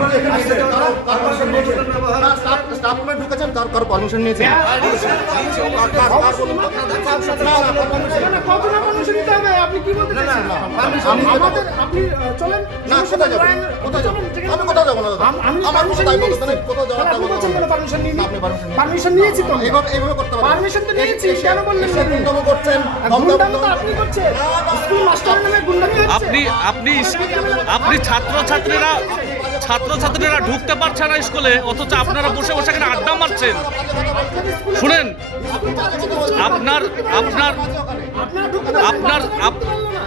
Permission নিয়েছেন কার- কার- কার বলুন তো? না, না, permission- না, না, পারমিশন নিতে হবে? আপনি কি বলতে চাইছেন? আমাদের আপনি আহ, চলেন না, কোথায় যাবেন? কোথায় যাবেন? আমি কোথাও যাব না দাদা। আম- আমি আমার permission কোথায় নিয়েছি। নেই, কোথাও যাওয়ার দায়িত্ব আপনি তো আমি। এইভাবে এইভাবে করতে Permission তো নিয়েছি, কেন বললেন না? করছেন আপনি করছেন। স্কুল মাস্টারের নামে গুন্ডামি হচ্ছে। আপনি আপনি আপনি ছাত্রছাত্রীরা ছাত্রছাত্রীরা ঢুকতে পারছে না স্কুলে, অথচ আপনারা বসে বসে এখানে আড্ডা মারছেন। শুনেন, আপনার আপনার, আপনারা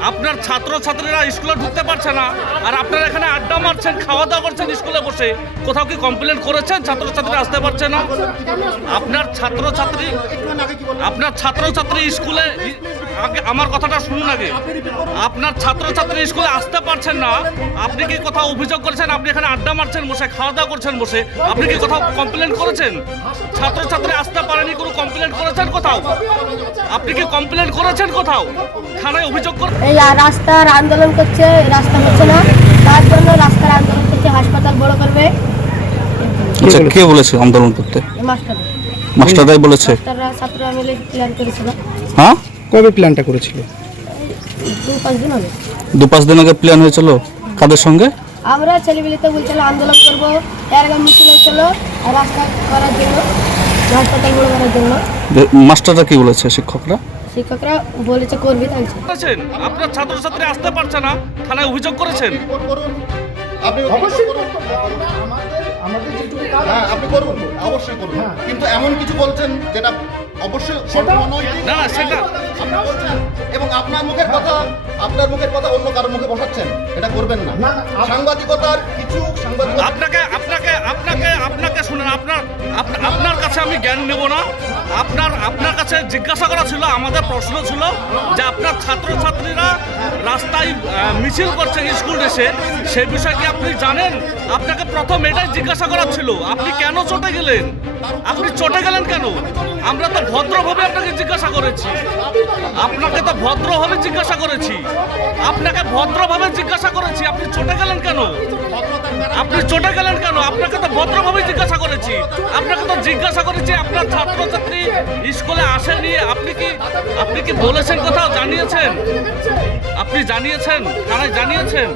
আপনার ছাত্রছাত্রীরা স্কুলে ঢুকতে পারছে না, আর আপনারা এখানে আড্ডা মারছেন খাওয়া দাওয়া করছেন স্কুলে বসে। কোথাও কি কমপ্লেন করেছেন? ছাত্রছাত্রী আসতে পারছে না। আপনার ছাত্রছাত্রী? আপনার ছাত্রছাত্রী স্কুলে আমার কথাটা শুনুন আগে। আপনার ছাত্রছাত্রী স্কুলে আসতে পারছেন না। আপনি কি কোথাও অভিযোগ করেছেন? আপনি এখানে আড্ডা মারছেন বসে খাওয়া দাওয়া করছেন বসে। আপনি কি কোথাও কমপ্লেন করেছেন? ছাত্রছাত্রী আসতে পারেনি কোনো কমপ্লেন করেছেন কোথাও? আপনি কি কমপ্লেন করেছেন কোথাও? থানায় অভিযোগ করে এই রাস্তার আন্দোলন করছে রাস্তা হচ্ছে না। তার জন্য রাস্তার আন্দোলন করছে হাসপাতাল বড় করবে। আচ্ছা কে বলেছে আন্দোলন করতে? মাস্টাররাই বলেছে। ছাত্ররা মিলে প্ল্যান করেছিল। হ্যাঁ? কবে প্ল্যানটা করেছিল? দু পাঁচ দিন হবে দু পাঁচ দিন আগে প্ল্যান হয়েছিল কাদের সঙ্গে? আমরা ছেলেপিলিতে বলছিল আন্দোলন করব এর আগে মিছিল হয়েছিল রাস্তা করার জন্য হাসপাতাল বড় করার জন্য। মাস্টাররা কি বলেছে শিক্ষকরা? শিক্ষকরা বলেছে করবি করেছেন আপনার ছাত্রছাত্রী আসতে পারছে না থানায় অভিযোগ করেছেন। করুন আপনি অবশ্যই আমাদের আমাদের যেটুকু কাজ হ্যাঁ আপনি করুন। অবশ্যই করুন। হ্যাঁ। কিন্তু এমন কিছু বলছেন যেটা অবশ্যই সেটা- না, না, সেটা- আপনি বলছেন এবং আপনার মুখের কথা আপনার মুখের কথা অন্য কারোর মুখে বসাচ্ছেন এটা করবেন না। সাংবাদিকতার কিছু সাংবাদিকতা আপনাকে আপনাকে আপনাকে আপনাকে শুনেন আপনার আপনার কাছে আমি জ্ঞান নেব না। আপনার আপনার কাছে জিজ্ঞাসা করা ছিল আমাদের প্রশ্ন ছিল যে আপনার ছাত্রছাত্রীরা রাস্তায় মিছিল করছে স্কুল ড্রেসে সে বিষয়ে কি আপনি জানেন? আপনাকে প্রথম এটাই জিজ্ঞাসা করা ছিল আপনি কেন চটে গেলেন? আপনি চটে গেলেন কেন? আমরা তো ভদ্রভাবে আপনাকে জিজ্ঞাসা করেছি। আপনাকে তো ভদ্রভাবে জিজ্ঞাসা করেছি। আপনাকে ভদ্রভাবে জিজ্ঞাসা করেছি। আপনি চটে গেলেন কেন? আপনি চটে গেলেন কেন? আপনাকে তো ভদ্রভাবে জিজ্ঞাসা করেছি। আপনাকে তো জিজ্ঞাসা করেছি, আপনার ছাত্রছাত্রী স্কুলে আসেনি আপনি কি আপনি কি বলেছেন কোথাও? জানিয়েছেন? আপনি জানিয়েছেন? থানায় জানিয়েছেন?